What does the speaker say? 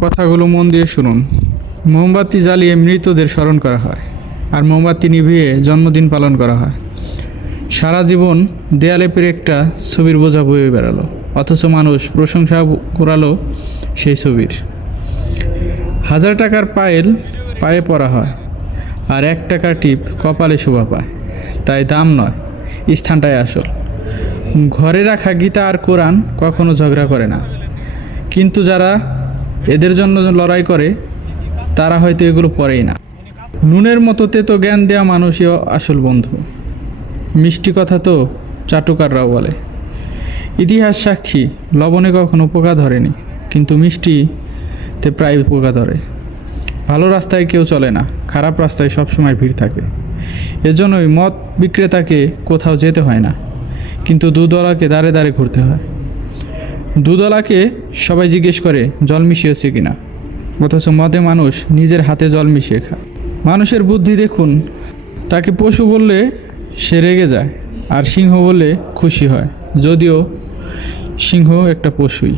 কথাগুলো মন দিয়ে শুনুন। মোমবাতি জ্বালিয়ে মৃতদের স্মরণ করা হয় আর মোমবাতি নিভিয়ে জন্মদিন পালন করা হয়। সারা জীবন দেয়ালে পেরে একটা ছবির বোঝা বয়ে বেড়ালো, অথচ মানুষ প্রশংসা করালো সেই ছবির। হাজার টাকার পায়েল পায়ে পরা হয় আর এক টাকার টিপ কপালে শোভা পায়। তাই দাম নয়, স্থানটাই আসল। ঘরে রাখা গীতা আর কোরআন কখনো ঝগড়া করে না। কিন্তু যারা এদের জন্য লড়াই করে, তারা হয়তো এগুলো পড়েই না। নুনের মতো তেতো জ্ঞান দেওয়া মানুষই আসল বন্ধু। মিষ্টি কথা তো চাটুকাররাও বলে। ইতিহাস সাক্ষী, লবণে কখনো পোকা ধরেনি, কিন্তু মিষ্টিতে প্রায় পোকা ধরে। ভালো রাস্তায় কেউ চলে না, খারাপ রাস্তায় সবসময় ভিড় থাকে। এজন্যই মদ বিক্রেতাকে কোথাও যেতে হয় না, কিন্তু দুদলাকে দাঁড়ে দাঁড়ে ঘুরতে হয়। দুধওয়ালাকে সবাই জিজ্ঞেস করে, জল মিশিয়েছে কিনা? অথচ মদে মানুষ নিজের হাতে জল মিশিয়ে খায়। মানুষের বুদ্ধি দেখুন, তাকে পশু বললে সে রেগে যায়, আর সিংহ বললে খুশি হয়। যদিও সিংহ একটা পশুই।